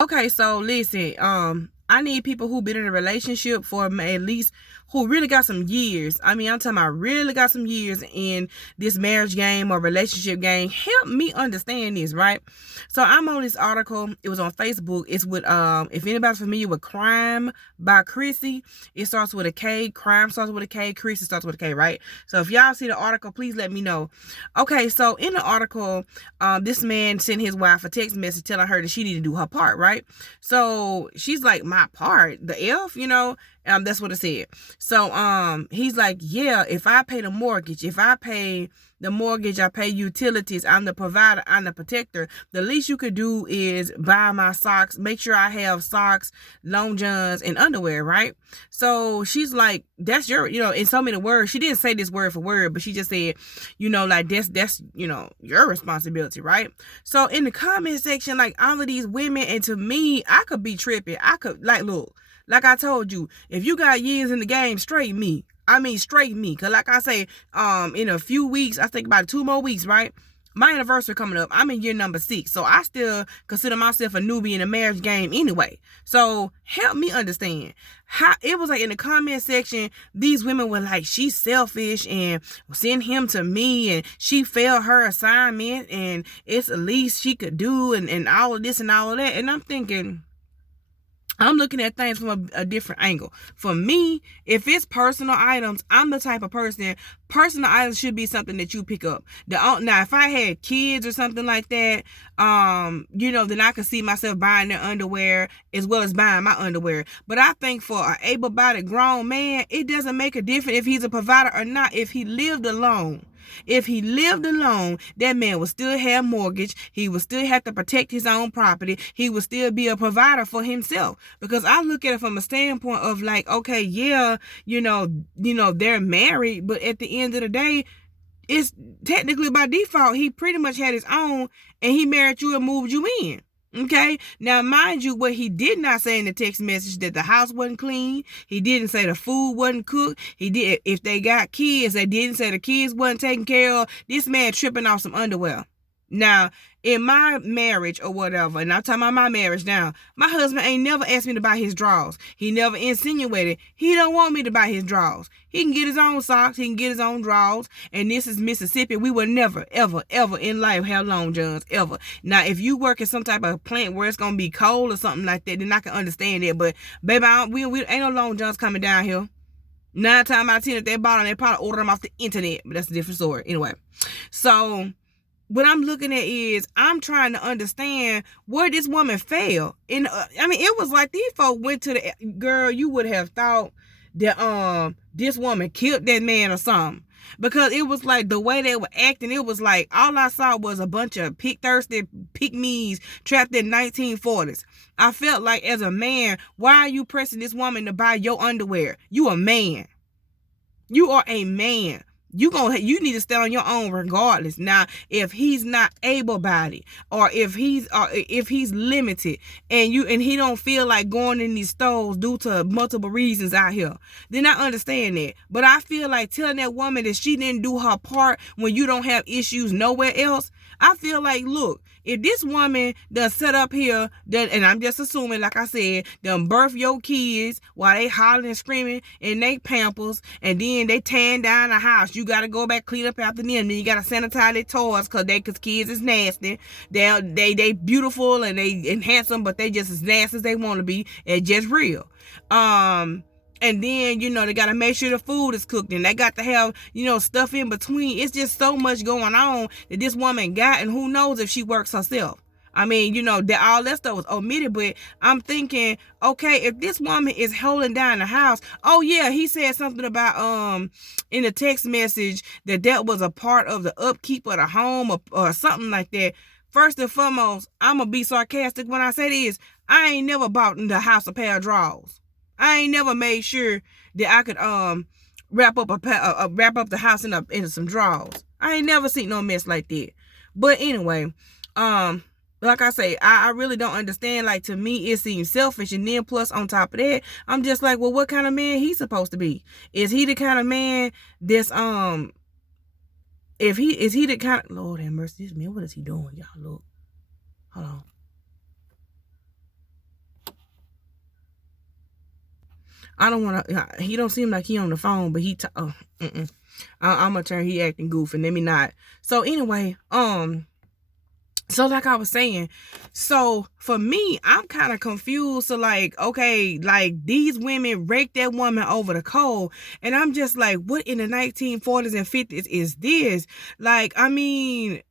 Okay, so listen, I need people who been in a relationship for at least who really got some years. I mean, I'm talking about really got some years in this marriage game or relationship game. Help me understand this, right? So I'm on this article. It was on Facebook. It's with if anybody's familiar with Crime by Chrissy, it starts with a K. Crime starts with a K. Chrissy starts with a K, right? So if y'all see the article, please let me know. Okay, so in the article, this man sent his wife a text message telling her that she needed to do her part, right? So she's like, my part, the F, that's what it said. So he's like, yeah, if I pay the mortgage, if I pay the mortgage, I pay utilities, I'm the provider, I'm the protector. The least you could do is buy my socks, make sure I have socks, long johns, and underwear, right? So she's like, that's your, in so many words, she didn't say this word for word, but she just said, like that's your responsibility, right? So in the comment section, like all of these women, and to me, I could be tripping. I could, like, look, like I told you, if you got years in the game, straight me. I mean, straight me. Cause like I say, in a few weeks, I think about 2 more weeks, right? My anniversary coming up. I'm in year number 6. So I still consider myself a newbie in the marriage game anyway. So help me understand. How it was like in the comment section, these women were like, she's selfish and send him to me, and she failed her assignment, and it's the least she could do, and all of this and all of that. And I'm thinking, I'm looking at things from a different angle. For me, if it's personal items, I'm the type of person, personal items should be something that you pick up. Now, if I had kids or something like that, then I could see myself buying their underwear as well as buying my underwear. But I think for an able-bodied grown man, it doesn't make a difference if he's a provider or not. If he lived alone, that man would still have mortgage. He would still have to protect his own property. He would still be a provider for himself. Because I look at it from a standpoint of like, okay, yeah, they're married, but at the end of the day, it's technically by default, he pretty much had his own, and he married you and moved you in. Okay, now mind you, what he did not say in the text message, that the house wasn't clean. He didn't say the food wasn't cooked. He did, if they got kids, they didn't say the kids wasn't taken care of. This man tripping off some underwear. Now, in my marriage or whatever, and I'm talking about my marriage now, my husband ain't never asked me to buy his drawers. He never insinuated he don't want me to buy his drawers. He can get his own socks, he can get his own drawers, and this is Mississippi. We will never, ever, ever in life have long johns, ever. Now, if you work at some type of plant where it's going to be cold or something like that, then I can understand it, but baby, we ain't no long johns coming down here. 9 times out of 10, if they bought them, they probably order them off the internet, but that's a different story. Anyway, so what I'm looking at is I'm trying to understand where this woman fell. And it was like these folks went to the girl. You would have thought that this woman killed that man or something, because it was like the way they were acting. It was like all I saw was a bunch of thirsty pygmies trapped in 1940s. I felt like, as a man, why are you pressing this woman to buy your underwear? You a man. You are a man. You need to stand on your own regardless. Now, if he's not able-bodied, or if he's limited, and he don't feel like going in these stores due to multiple reasons out here, then I understand that. But I feel like telling that woman that she didn't do her part when you don't have issues nowhere else, I feel like, look, if this woman done set up here, and I'm just assuming, like I said, done birth your kids while they hollering and screaming in they pampers, and then they tearing down the house, you got to go back, clean up after them, then you got to sanitize their toys, because kids is nasty. They beautiful and they handsome, but they just as nasty as they want to be, and just real. And then, they got to make sure the food is cooked, and they got to have, stuff in between. It's just so much going on that this woman got, and who knows if she works herself. I mean, that all that stuff was omitted, but I'm thinking, okay, if this woman is holding down the house, oh yeah, he said something about, in the text message that was a part of the upkeep of the home, or something like that. First and foremost, I'm going to be sarcastic when I say this. I ain't never bought in the house a pair of drawers. I ain't never made sure that I could wrap up the house into some drawers. I ain't never seen no mess like that. But anyway, like I say, I really don't understand. Like, to me, it seems selfish. And then plus on top of that, I'm just like, well, what kind of man he's supposed to be? Is he the kind of man that's is he the kind of, Lord have mercy, this man, what is he doing? Y'all look. Hold on. I don't want to. He don't seem like he on the phone, but I'm gonna turn. He acting goofy. Let me not. So anyway, so like I was saying, so for me, I'm kind of confused. So like, okay, like these women raked that woman over the coal, and I'm just like, what in the 1940s and 50s is this? Like, I mean,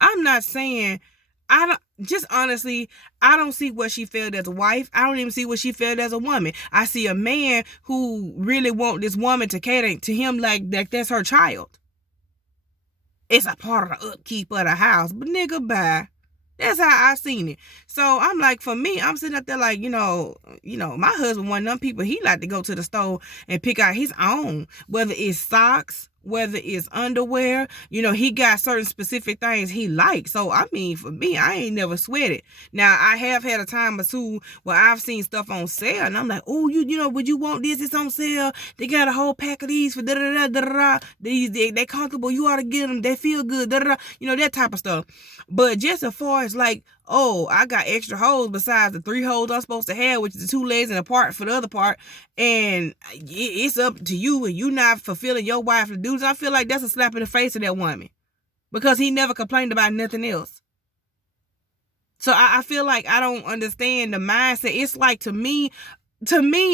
I'm not saying, I don't, just honestly, I don't see what she felt as a wife. I don't even see what she felt as a woman. I see a man who really want this woman to cater to him like that's her child. It's a part of the upkeep of the house. But nigga, bye. That's how I seen it. So I'm like, for me, I'm sitting up there like, my husband, one of them people, he like to go to the store and pick out his own, whether it's socks, whether it's underwear, he got certain specific things he likes. So, I mean, for me, I ain't never sweated. Now, I have had a time or two where I've seen stuff on sale, and I'm like, oh, would you want this? It's on sale. They got a whole pack of these for da-da-da-da-da-da. They comfortable. You ought to get them. They feel good. Da-da-da. That type of stuff. But just as far as like, oh, I got extra holes besides the 3 holes I'm supposed to have, which is the 2 legs and a part for the other part, and it's up to you and you not fulfilling your wife to do. I feel like that's a slap in the face of that woman, because he never complained about nothing else. So I feel like I don't understand the mindset. It's like, to me,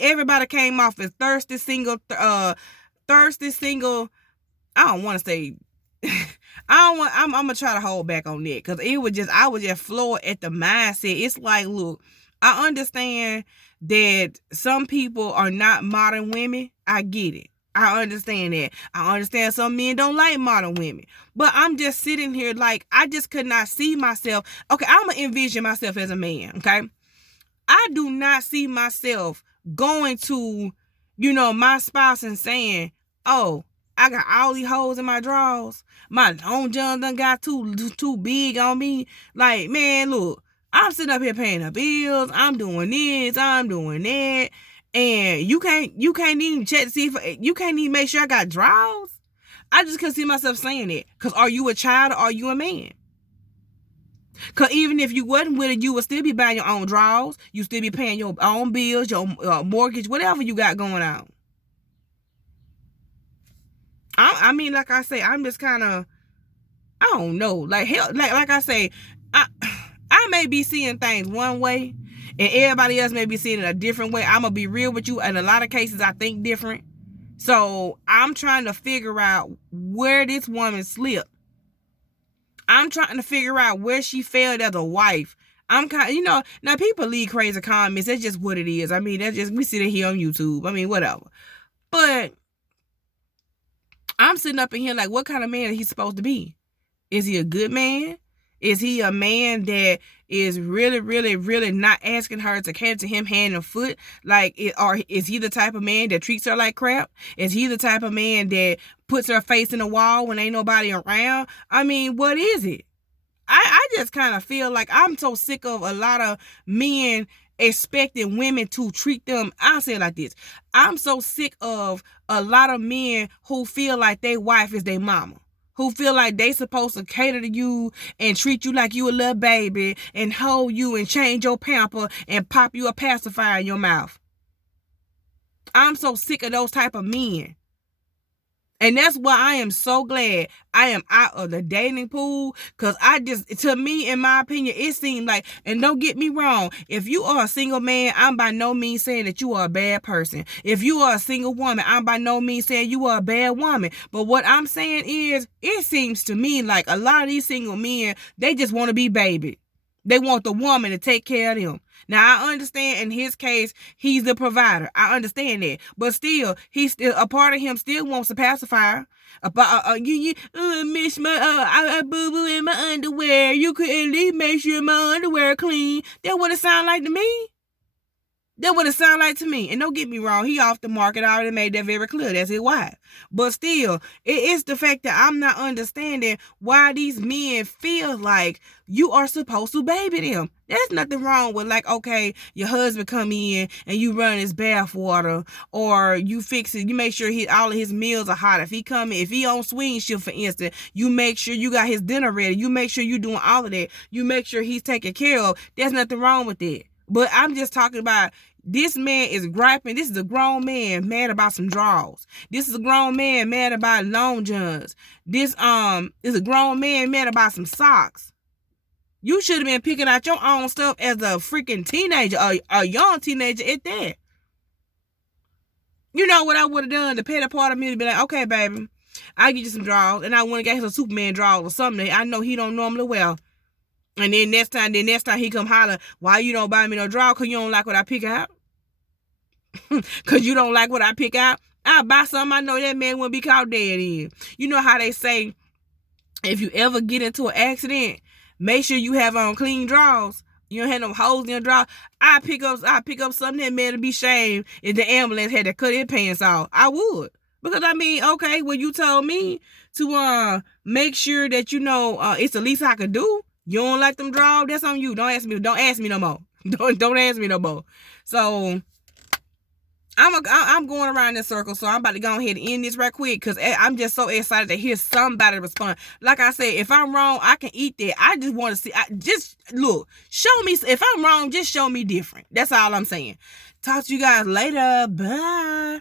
everybody came off as thirsty single. I don't want to say. I'm gonna try to hold back on that, because I was just floored at the mindset. It's like, look, I understand that some people are not modern women. I get it. I understand that. I understand some men don't like modern women. But I'm just sitting here like, I just could not see myself. Okay, I'm going to envision myself as a man, okay? I do not see myself going to, my spouse and saying, oh, I got all these holes in my drawers. My long john done got too big on me. Like, man, look, I'm sitting up here paying the bills. I'm doing this. I'm doing that. And you can't even check to see if you can't even make sure I got drawers. I just couldn't see myself saying it. Because are you a child or are you a man? Because even if you wasn't with it, you would still be buying your own drawers. You still be paying your own bills, your mortgage, whatever you got going on. I mean, like I say, I'm just kind of, I don't know. Like, hell, like I say, I may be seeing things one way, and everybody else may be seeing it a different way. I'm going to be real with you. In a lot of cases, I think different. So I'm trying to figure out where this woman slipped. I'm trying to figure out where she failed as a wife. I'm kind of, now people leave crazy comments. That's just what it is. I mean, that's just, we see it here on YouTube. I mean, whatever. But I'm sitting up in here like, what kind of man is he supposed to be? Is he a good man? Is he a man that is really, really, really not asking her to cater to him hand and foot? Like, or is he the type of man that treats her like crap? Is he the type of man that puts her face in the wall when ain't nobody around? I mean, what is it? I just kind of feel like I'm so sick of a lot of men expecting women to treat them. I'll say it like this. I'm so sick of a lot of men who feel like their wife is their mama, who feel like they supposed to cater to you and treat you like you a little baby and hold you and change your pamper and pop you a pacifier in your mouth. I'm so sick of those type of men. And that's why I am so glad I am out of the dating pool, because to me, in my opinion, it seems like, and don't get me wrong, if you are a single man, I'm by no means saying that you are a bad person. If you are a single woman, I'm by no means saying you are a bad woman. But what I'm saying is, it seems to me like a lot of these single men, they just want to be baby. They want the woman to take care of them. Now, I understand in his case, he's the provider. I understand that. But still, a part of him still wants a pacifier. Miss I boo-boo in my underwear. You could at least make sure my underwear clean. That what it sound like to me. That what it sound like to me. And don't get me wrong, he off the market. I already made that very clear. That's his wife. But still, it's the fact that I'm not understanding why these men feel like you are supposed to baby them. There's nothing wrong with, like, okay, your husband come in and you run his bath water, or you fix it. You make sure all of his meals are hot. If he on swing shift, for instance, you make sure you got his dinner ready. You make sure you doing all of that. You make sure he's taken care of. There's nothing wrong with that. But I'm just talking about This man is griping. This is a grown man mad about some drawers. This is a grown man mad about long johns. This is a grown man mad about some socks. You should have been picking out your own stuff as a freaking teenager, a young teenager at that. You know what I would have done? The petty part of me to be like, okay, baby, I'll get you some drawers, and I want to get some Superman drawers or something that I know he don't normally wear. And then next time he come holler, why you don't buy me no drawers? Because you don't like what I pick out? Because you don't like what I pick out? I'll buy something I know that man wouldn't be caught dead in. You know how they say, if you ever get into an accident, make sure you have on clean drawers. You don't have no holes in your drawers. I pick up something that man to be shamed if the ambulance had to cut his pants off. I would. Because I mean, okay, well, you told me to make sure that it's the least I could do. You don't like them drawers? That's on you. Don't ask me no more. Don't ask me no more. So I'm going around in circles, so I'm about to go ahead and end this right quick because I'm just so excited to hear somebody respond. Like I said, if I'm wrong, I can eat that. I just want to see. Look, show me. If I'm wrong, just show me different. That's all I'm saying. Talk to you guys later. Bye.